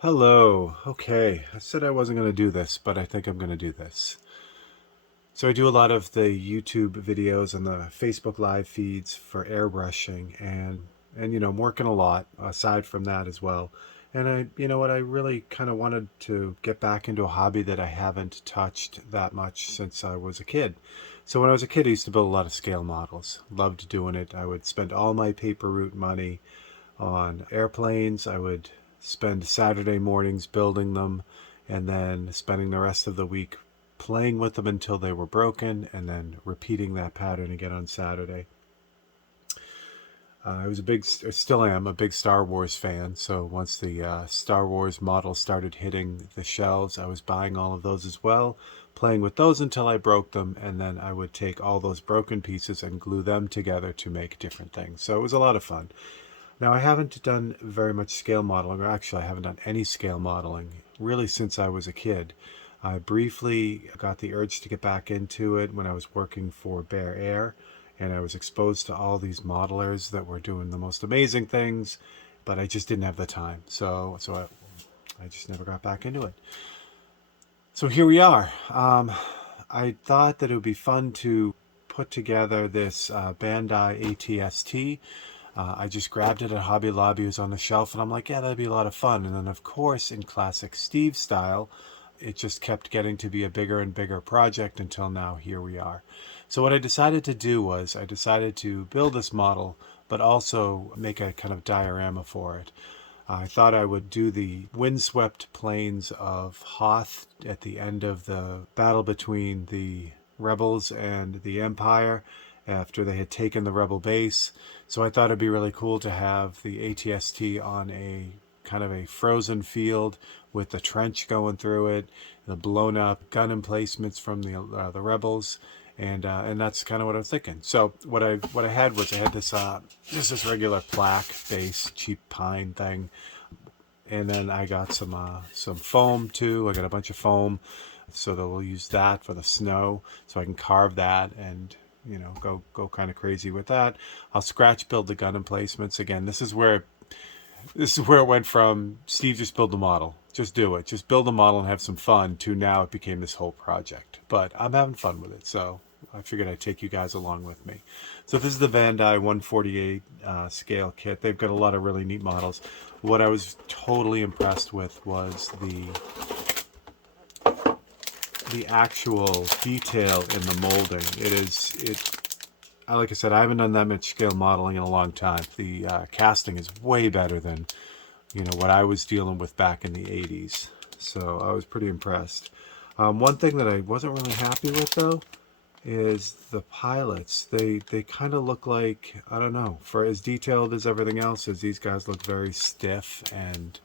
Hello. Okay, I said I wasn't going to do this, but I think I'm going to do this. So I do a lot of the YouTube videos and the Facebook live feeds for airbrushing and I'm working a lot aside from that as well. And I really kind of wanted to get back into a hobby that I haven't touched that much since I was a kid. So when I was a kid, I used to build a lot of scale models. Loved doing it. I would spend all my paper route money on airplanes. I would spend Saturday mornings building them and then spending the rest of the week playing with them until they were broken and then repeating that pattern again on Saturday. I was still am a big Star Wars fan. So once the Star Wars models started hitting the shelves, I was buying all of those as well, playing with those until I broke them, and then I would take all those broken pieces and glue them together to make different things. So it was a lot of fun. Now, I haven't done very much scale modeling, or actually, I haven't done any scale modeling really since I was a kid. I briefly got the urge to get back into it when I was working for Bear Air, and I was exposed to all these modelers that were doing the most amazing things, but I just didn't have the time. So I just never got back into it. So here we are. I thought that it would be fun to put together this Bandai ATST. I just grabbed it at Hobby Lobby. It was on the shelf, and I'm like, yeah, that'd be a lot of fun. And then, of course, in classic Steve style, it just kept getting to be a bigger and bigger project until now here we are. So what I decided to do was I decided to build this model, but also make a kind of diorama for it. I thought I would do the windswept plains of Hoth at the end of the battle between the rebels and the Empire after they had taken the rebel base. So I thought it'd be really cool to have the ATST on a kind of a frozen field with the trench going through it, the blown up gun emplacements from the rebels, and that's kind of what I'm thinking. So what I had was I had this just this regular plaque base cheap pine thing, and then I got some foam too. I got a bunch of foam, so that we'll use that for the snow, so I can carve that and go kind of crazy with that. I'll scratch build the gun emplacements again. This is where it went from Steve just build the model, just do it, just build a model and have some fun, to now it became this whole project. But I'm having fun with it, so I figured I'd take you guys along with me. So this is the Bandai 148 scale kit. They've got a lot of really neat models. What I was totally impressed with was the actual detail in the molding. Like I said, I haven't done that much scale modeling in a long time. The casting is way better than what I was dealing with back in the 80s. So I was pretty impressed. One thing that I wasn't really happy with though is the pilots. They kind of look like, I don't know, for as detailed as everything else is, these guys look very stiff and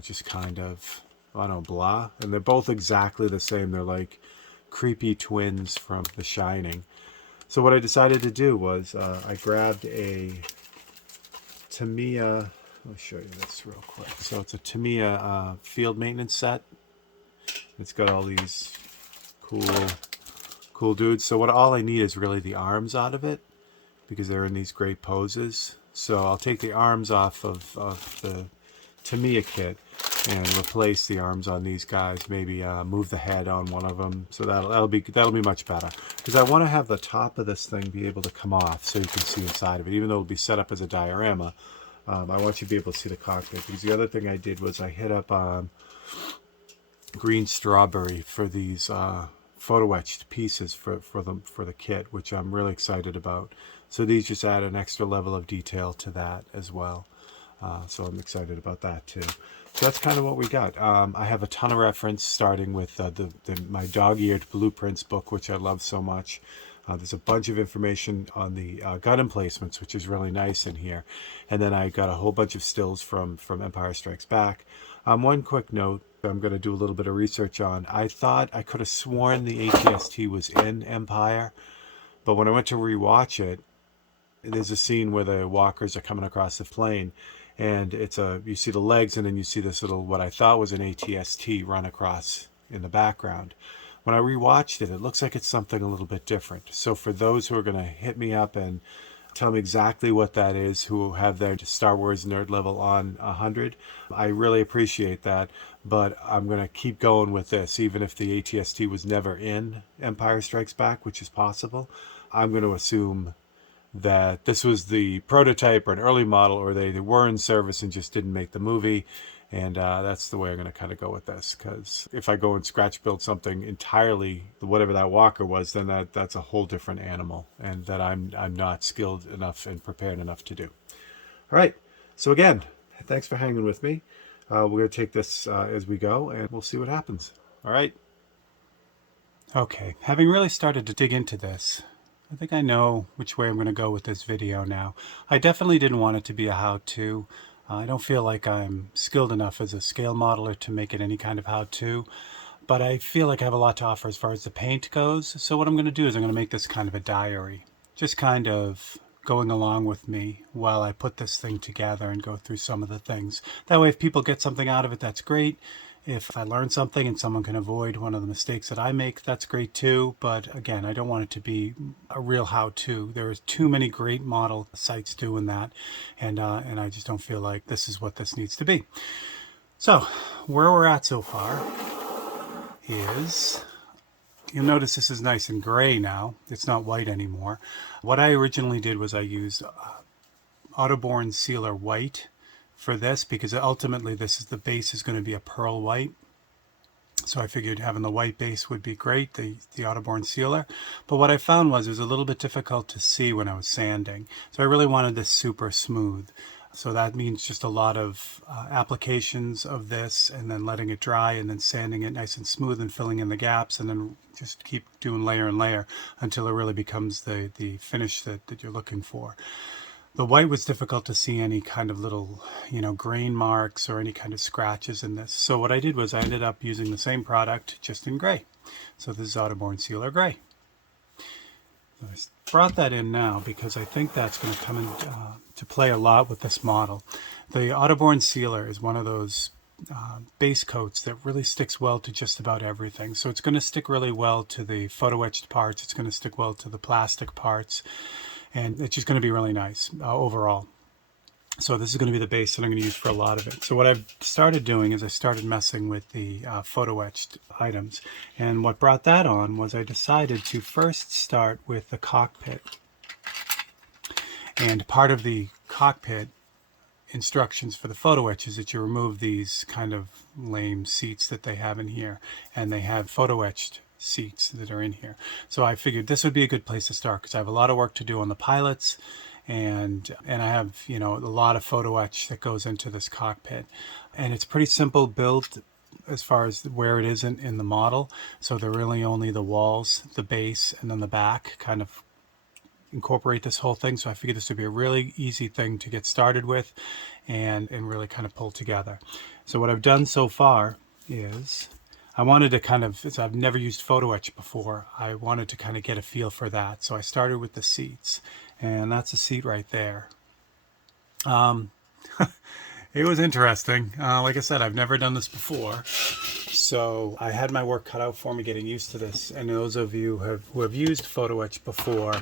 just kind of, I don't know, blah. And they're both exactly the same. They're like creepy twins from The Shining. So what I decided to do was I grabbed a Tamiya. I'll show you this real quick. So it's a Tamiya field maintenance set. It's got all these cool dudes. So all I need is really the arms out of it, because they're in these great poses. So I'll take the arms off of the Tamiya kit and replace the arms on these guys. Maybe move the head on one of them. So that'll be much better, because I want to have the top of this thing be able to come off so you can see inside of it, even though it'll be set up as a diorama. I want you to be able to see the cockpit, because the other thing I did was I hit up green strawberry for these photo-etched pieces for the kit, which I'm really excited about. So these just add an extra level of detail to that as well. So I'm excited about that too. So that's kind of what we got. I have a ton of reference, starting with my dog-eared blueprints book, which I love so much. There's a bunch of information on the gun emplacements, which is really nice in here. And then I got a whole bunch of stills from Empire Strikes Back. One quick note I'm going to do a little bit of research on. I thought I could have sworn the ATST was in Empire, but when I went to rewatch it, there's a scene where the walkers are coming across the plane, and you see the legs, and then you see this little, what I thought was an ATST, run across in the background. When I rewatched it, it looks like it's something a little bit different. So for those who are going to hit me up and tell me exactly what that is who have their Star Wars nerd level on 100. I really appreciate that, but I'm going to keep going with this, even if the ATST was never in Empire Strikes Back, which is possible. I'm going to assume that this was the prototype or an early model, or they were in service and just didn't make the movie. And that's the way I'm going to kind of go with this, because if I go and scratch build something entirely, whatever that walker was, then that's a whole different animal, and that I'm not skilled enough and prepared enough to do. All right. So again, thanks for hanging with me. We're going to take this as we go, and we'll see what happens. All right. Okay. Having really started to dig into this, I think I know which way I'm going to go with this video now. I definitely didn't want it to be a how-to. I don't feel like I'm skilled enough as a scale modeler to make it any kind of how-to, but I feel like I have a lot to offer as far as the paint goes. So what I'm going to do is I'm going to make this kind of a diary, just kind of going along with me while I put this thing together and go through some of the things. That way, if people get something out of it, that's great. If I learn something and someone can avoid one of the mistakes that I make, that's great too. But again, I don't want it to be a real how-to. There are too many great model sites doing that, and I just don't feel like this is what this needs to be. So where we're at so far is, you'll notice this is nice and gray now. It's not white anymore. What I originally did was I used Autoborn Sealer White for this, because ultimately the base is going to be a pearl white. So I figured having the white base would be great, the Autoborn Sealer. But what I found was it was a little bit difficult to see when I was sanding. So I really wanted this super smooth. So that means just a lot of applications of this, and then letting it dry, and then sanding it nice and smooth and filling in the gaps, and then just keep doing layer and layer until it really becomes the finish that you're looking for. The white was difficult to see any kind of little, grain marks or any kind of scratches in this. So what I did was I ended up using the same product, just in gray. So this is Autoborn Sealer Gray. So I brought that in now because I think that's going to come into play a lot with this model. The Autoborn Sealer is one of those base coats that really sticks well to just about everything. So it's going to stick really well to the photo-etched parts. It's going to stick well to the plastic parts. And it's just going to be really nice overall. So this is going to be the base that I'm going to use for a lot of it. So what I've started doing is I started messing with the photo-etched items. And what brought that on was I decided to first start with the cockpit. And part of the cockpit instructions for the photo-etch is that you remove these kind of lame seats that they have in here. And they have photo-etched seats that are in here. So I figured this would be a good place to start, because I have a lot of work to do on the pilots, and I have a lot of photo etch that goes into this cockpit, and it's pretty simple build as far as where it is in the model. So they're really only the walls, the base, and then the back kind of incorporate this whole thing. So I figured this would be a really easy thing to get started with and really kind of pull together. So what I've done so far is I wanted to since I've never used photo etch before, I wanted to kind of get a feel for that. So I started with the seats, and that's a seat right there. It was interesting. Like I said, I've never done this before. So I had my work cut out for me getting used to this. And those of you who have used photo etch before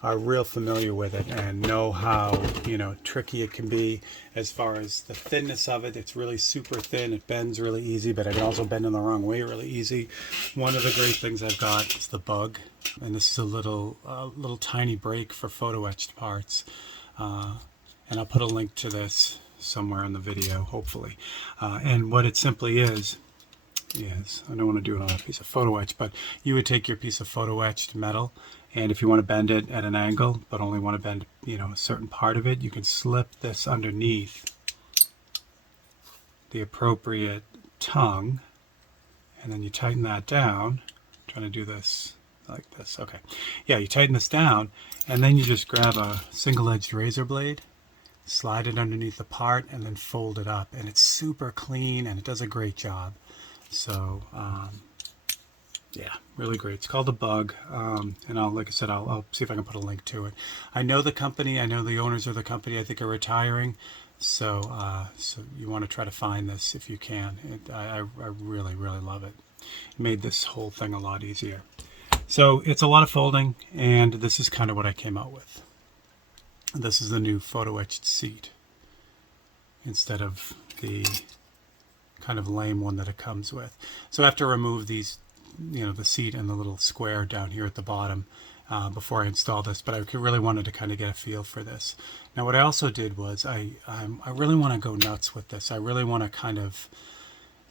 are real familiar with it and know how tricky it can be as far as the thinness of it. It's really super thin. It bends really easy, but it can also bend in the wrong way really easy. One of the great things I've got is the bug, and this is a little tiny break for photo etched parts, and I'll put a link to this somewhere in the video, hopefully. And what it simply is I don't want to do it on a piece of photo etch, but you would take your piece of photo etched metal, and if you want to bend it at an angle but only want to bend a certain part of it, you can slip this underneath the appropriate tongue, and then you tighten that down. I'm trying to do this like this. Okay, yeah, you tighten this down, and then you just grab a single-edged razor blade, slide it underneath the part, and then fold it up, and it's super clean and it does a great job. So yeah, really great. It's called The Bug, and like I said, I'll see if I can put a link to it. I know the company. I know the owners of the company. I think are retiring, so you want to try to find this if you can. I really, really love it. It made this whole thing a lot easier. So it's a lot of folding, and this is kind of what I came out with. This is the new photo-etched seat instead of the kind of lame one that it comes with. So I have to remove these, the seat and the little square down here at the bottom before I install this, but I really wanted to kind of get a feel for this. Now what I also did was I really want to go nuts with this. I really want to kind of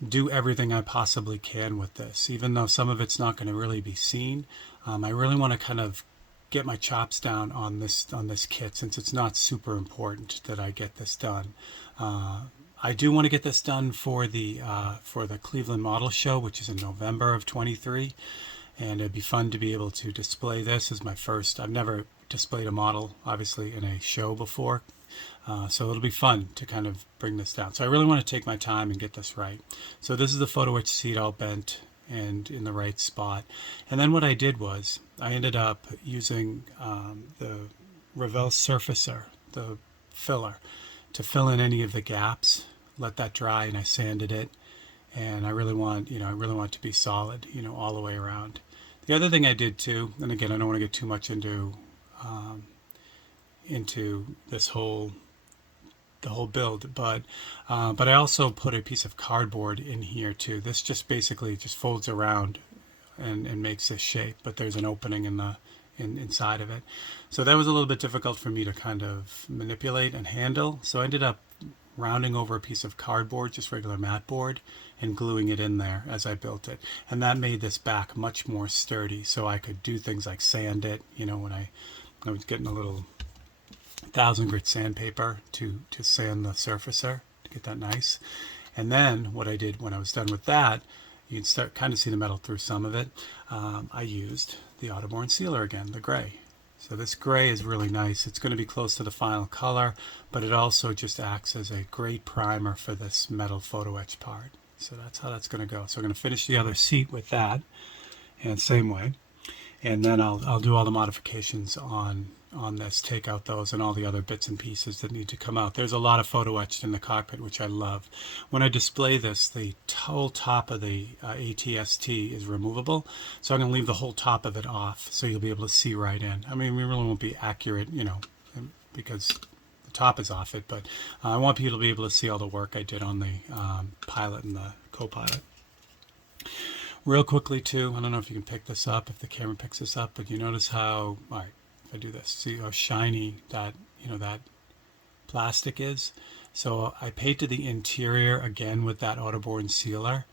do everything I possibly can with this, even though some of it's not going to really be seen. I really want to kind of get my chops down on this kit, since it's not super important that I get this done. I do want to get this done for the Cleveland Model Show, which is in November of 23, and it'd be fun to be able to display this as my first. I've never displayed a model, obviously, in a show before, so it'll be fun to kind of bring this down. So I really want to take my time and get this right. So this is the photo-etch seat all bent and in the right spot. And then what I did was I ended up using the Revell Surfacer, the filler, to fill in any of the gaps, let that dry, and I sanded it. And I really want, it to be solid, all the way around. The other thing I did too, and again, I don't want to get too much into this the whole build, but I also put a piece of cardboard in here too. This just basically just folds around and makes this shape, but there's an opening inside of it. So that was a little bit difficult for me to kind of manipulate and handle. So I ended up rounding over a piece of cardboard, just regular mat board, and gluing it in there as I built it. And that made this back much more sturdy, so I could do things like sand it, when I was getting a little 1000 grit sandpaper to sand the surfacer to get that nice. And then what I did when I was done with that, you can start kind of see the metal through some of it. I used the Autoborn sealer again, the gray. So this gray is really nice. It's going to be close to the final color, but it also just acts as a great primer for this metal photo etch part. So that's how that's going to go. So I'm going to finish the other seat with that, and same way. And then I'll do all the modifications on this, take out those and all the other bits and pieces that need to come out. There's a lot of photo etched in the cockpit, which I love. When I display this, the whole top of the ATST is removable, so I'm going to leave the whole top of it off, so you'll be able to see right in. I mean, we really won't be accurate, because the top is off it, but I want people to be able to see all the work I did on the pilot and the co-pilot. Real quickly too, I don't know if you can pick this up, if the camera picks this up, but you notice how, all right, if I do this, see how shiny that, that plastic is? So I painted the interior again with that Autoborn sealer,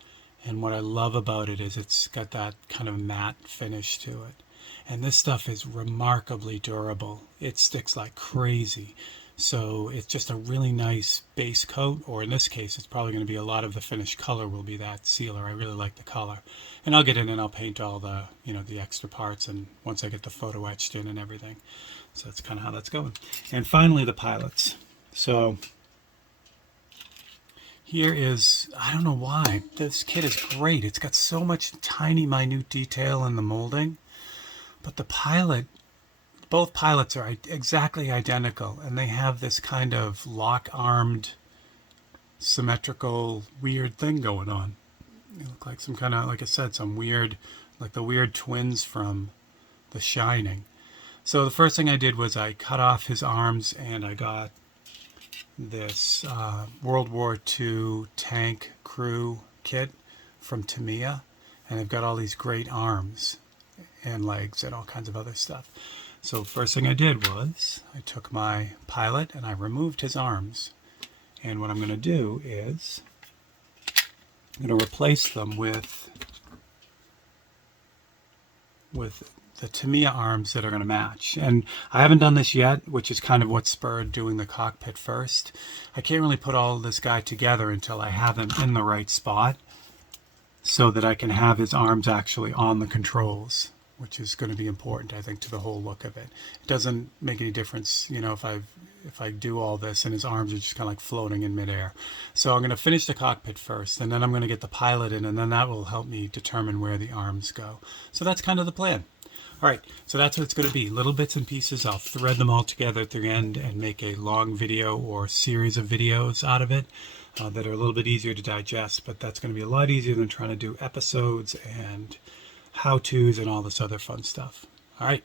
and what I love about it is it's got that kind of matte finish to it. And this stuff is remarkably durable. It sticks like crazy. So it's just a really nice base coat, or in this case, it's probably going to be a lot of the finished color will be that sealer. I really like the color. And I'll get in and I'll paint all the, the extra parts, and once I get the photo etched in and everything. So that's kind of how that's going. And finally, the pilots. So here is, I don't know why, this kit is great. It's got so much tiny, minute detail in the molding, but the pilot, both pilots are exactly identical, and they have this kind of lock-armed, symmetrical, weird thing going on. They look like some kind of, like I said, some weird, like the weird twins from The Shining. So the first thing I did was I cut off his arms, and I got this World War II tank crew kit from Tamiya, and they've got all these great arms and legs and all kinds of other stuff. So first thing I did was I took my pilot and I removed his arms. And what I'm going to do is I'm going to replace them with the Tamiya arms that are going to match. And I haven't done this yet, which is kind of what spurred doing the cockpit first. I can't really put all of this guy together until I have him in the right spot, so that I can have his arms actually on the controls, which is going to be important, I think, to the whole look of it. It doesn't make any difference, if I do all this and his arms are just kind of like floating in midair. So I'm going to finish the cockpit first, and then I'm going to get the pilot in, and then that will help me determine where the arms go. So that's kind of the plan. All right, so that's what it's going to be. Little bits and pieces. I'll thread them all together at the end and make a long video or series of videos out of it that are a little bit easier to digest, but that's going to be a lot easier than trying to do episodes and how-tos and all this other fun stuff. All right,